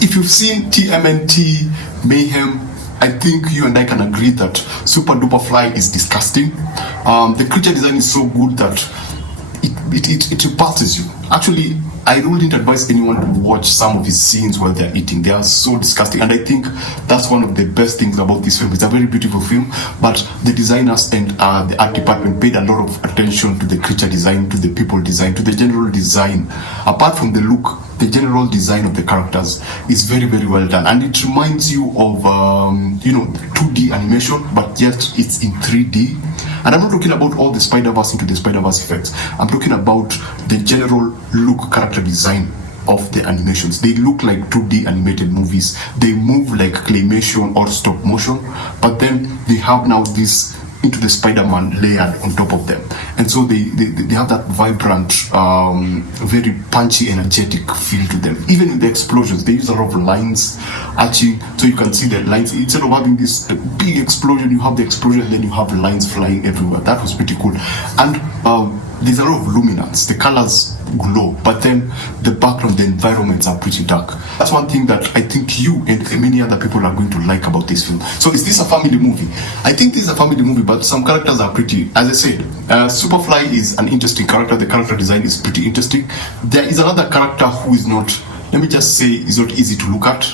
if you've seen TMNT Mayhem, I think you and I can agree that Super Duper Fly is disgusting. The creature design is so good that it repulses you. Actually, I wouldn't advise anyone to watch some of his scenes while they're eating. They are so disgusting, and I think that's one of the best things about this film. It's a very beautiful film, but the designers and the art department paid a lot of attention to the creature design, to the people design, to the general design. Apart from the look, the general design of the characters is very, very well done, and it reminds you of 2D animation, but yet it's in 3D. And I'm not talking about all the Spider-Verse into the Spider-Verse effects. I'm talking about the general look, character design of the animations. They look like 2D animated movies. They move like claymation or stop motion, but then they have now this into the Spider-Man layered on top of them. And so they have that vibrant, very punchy, energetic feel to them. Even in the explosions, they use a lot of lines, actually, so you can see the lines. Instead of having this big explosion, you have the explosion, and then you have lines flying everywhere. That was pretty cool. And there's a lot of luminance. The colors glow, but then the background, the environments are pretty dark. That's one thing that I think you and many other people are going to like about this film. So is this a family movie? I think this is a family movie, but some characters are pretty, as I said, Superfly is an interesting character. The character design is pretty interesting. There is another character who is not, let me just say, is not easy to look at.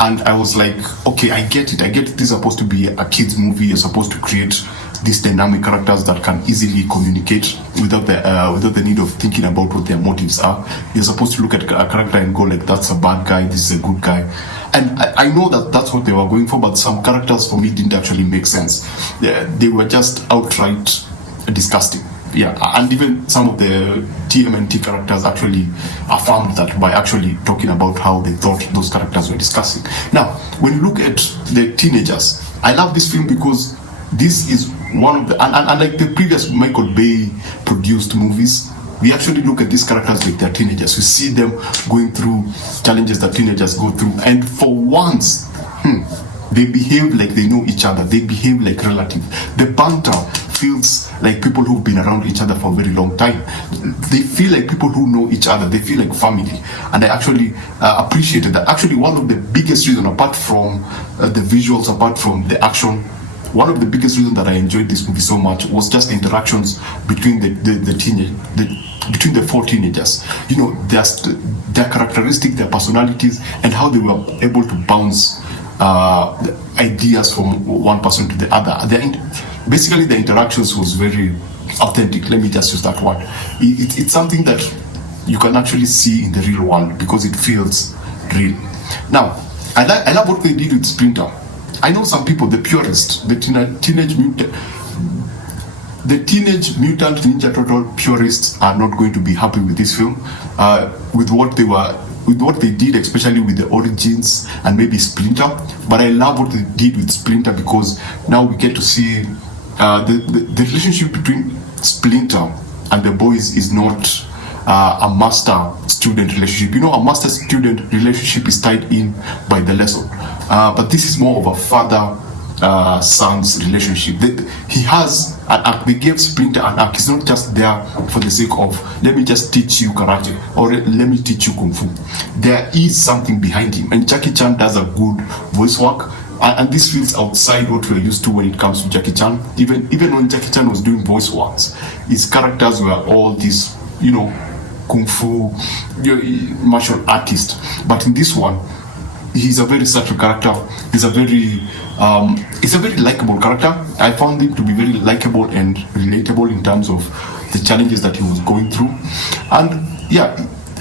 And I was like, okay, I get it. This is supposed to be a kid's movie. You're supposed to create these dynamic characters that can easily communicate without the need of thinking about what their motives are. You're supposed to look at a character and go like, that's a bad guy, this is a good guy. And I know that that's what they were going for, but some characters for me didn't actually make sense. They were just outright disgusting. Yeah, and even some of the TMNT characters actually affirmed that by actually talking about how they thought those characters were disgusting. Now, when you look at the teenagers, I love this film because this is one of the, and like the previous Michael Bay produced movies, we actually look at these characters like they're teenagers. We see them going through challenges that teenagers go through, and for once, they behave like they know each other. They behave like relatives. The banter feels like people who've been around each other for a very long time. They feel like people who know each other. They feel like family. And I actually appreciated that. Actually, one of the biggest reasons, apart from the visuals, apart from the action, one of the biggest reasons that I enjoyed this movie so much was just the interactions between between the four teenagers. You know, their characteristics, their personalities, and how they were able to bounce ideas from one person to the other. Basically, the interactions was very authentic. Let me just use that word. It's something that you can actually see in the real world because it feels real. Now, I love what they did with Splinter. I know some people, the purists, the Teenage Mutant Ninja Turtle purists are not going to be happy with this film, with what they did, especially with the origins and maybe Splinter. But I love what they did with Splinter because now we get to see the relationship between Splinter and the boys is not a master-student relationship. You know, a master-student relationship is tied in by the lesson. But this is more of a father-son's relationship. He has an arc. They gave Splinter an arc. He's not just there for the sake of, let me just teach you karate or let me teach you kung fu. There is something behind him. And Jackie Chan does a good voice work. And this feels outside what we're used to when it comes to Jackie Chan. Even when Jackie Chan was doing voice works, his characters were all these, you know, kung fu martial artist. But in this one, he's a very subtle character. He's a very likable character. I found him to be very likable and relatable in terms of the challenges that he was going through. And yeah,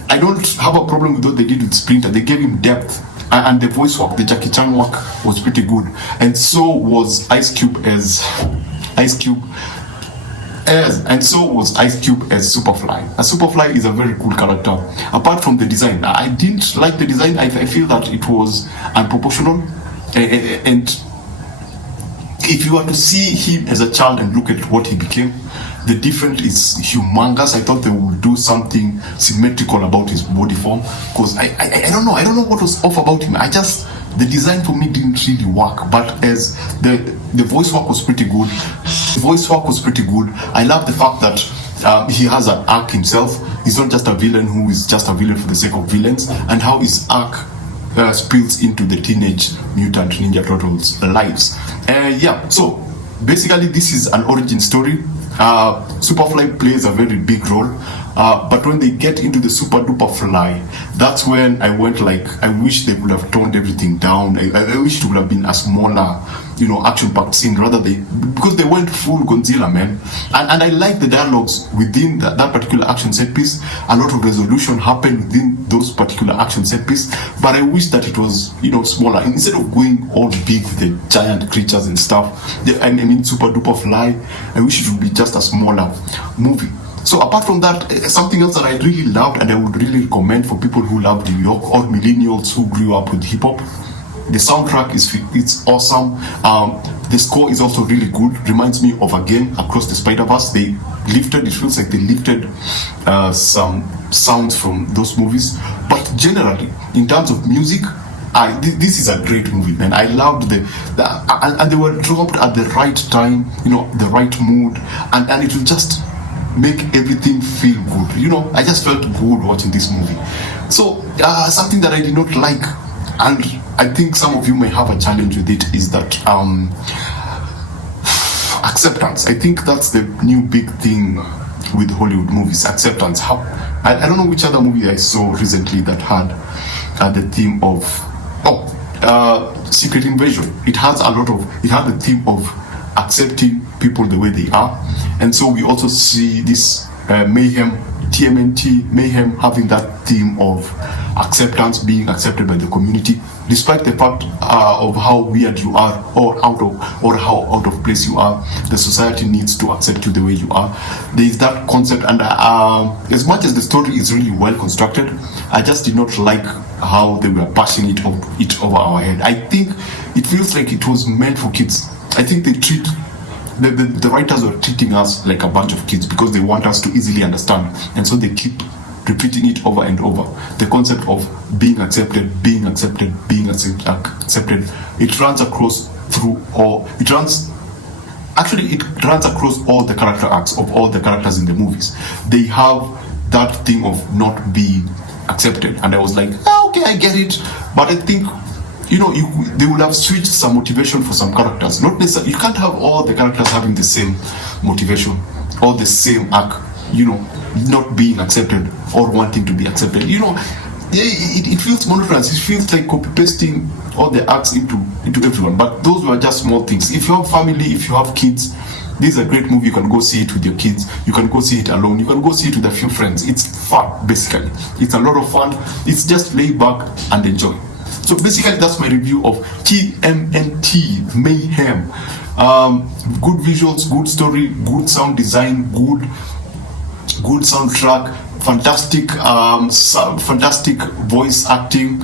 I don't have a problem with what they did with Splinter. They gave him depth, and the voice work, the Jackie Chan work was pretty good. And so was Ice Cube as Superfly. Superfly is a very cool character. Apart from the design, I didn't like the design. I feel that it was unproportional. And if you were to see him as a child and look at what he became, the difference is humongous. I thought they would do something symmetrical about his body form because I don't know what was off about him. The design for me didn't really work, but as the voice work was pretty good. I love the fact that he has an arc himself. He's not just a villain who is just a villain for the sake of villains, and how his arc spills into the Teenage Mutant Ninja Turtles lives. So basically this is an origin story. Superfly plays a very big role, but when they get into the Super Duper Fly, that's when I went like, I wish they would have toned everything down. I wish it would have been a smaller, action-packed scene rather because they went full Godzilla, man. And I like the dialogues within that particular action set piece. A lot of resolution happened within those particular action set piece, but I wish that it was, smaller. Instead of going all big with the giant creatures and stuff, Super Duper Fly, I wish it would be just a smaller movie. So apart from that, something else that I really loved and I would really recommend for people who love New York or millennials who grew up with hip-hop, the soundtrack it's awesome. The score is also really good. Reminds me of, again, Across the Spider-Verse. It feels like they lifted some sounds from those movies. But generally, in terms of music, this is a great movie, man. I loved and they were dropped at the right time, the right mood, and it will just make everything feel good. I just felt good watching this movie. So something that I did not like, and I think some of you may have a challenge with it, is that acceptance. I think that's the new big thing with Hollywood movies, acceptance. I don't know which other movie I saw recently that had the theme of Secret Invasion. It had the theme of accepting people the way they are, and so we also see this Mayhem, TMNT Mayhem, having that theme of acceptance, being accepted by the community, despite the fact of how weird you are or how out of place you are. The society needs to accept you the way you are. There is that concept, and as much as the story is really well constructed, I just did not like how they were bashing it over our head. I think it feels like it was meant for kids. I think the writers were treating us like a bunch of kids because they want us to easily understand, and so they keep repeating it over and over. The concept of being accepted. It runs across all the character arcs of all the characters in the movies. They have that thing of not being accepted, and I was like, okay, I get it, but I think they would have switched some motivation for some characters. Not necessarily, you can't have all the characters having the same motivation or the same arc, not being accepted or wanting to be accepted. It feels monotonous. It feels like copy-pasting all the arcs into everyone. But those were just small things. If you have family, if you have kids, this is a great movie. You can go see it with your kids. You can go see it alone. You can go see it with a few friends. It's fun, basically. It's a lot of fun. It's just lay back and enjoy. So basically, that's my review of TMNT Mayhem. Good visuals, good story, good sound design, good soundtrack, fantastic voice acting.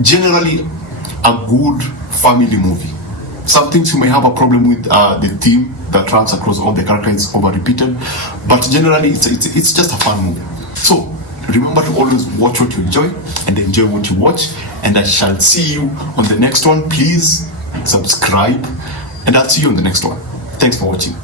Generally, a good family movie. Some things you may have a problem with, the theme that runs across all the characters, over repeated, but generally it's just a fun movie. So remember to always watch what you enjoy and enjoy what you watch, and I shall see you on the next one. Please subscribe, and I'll see you on the next one. Thanks for watching.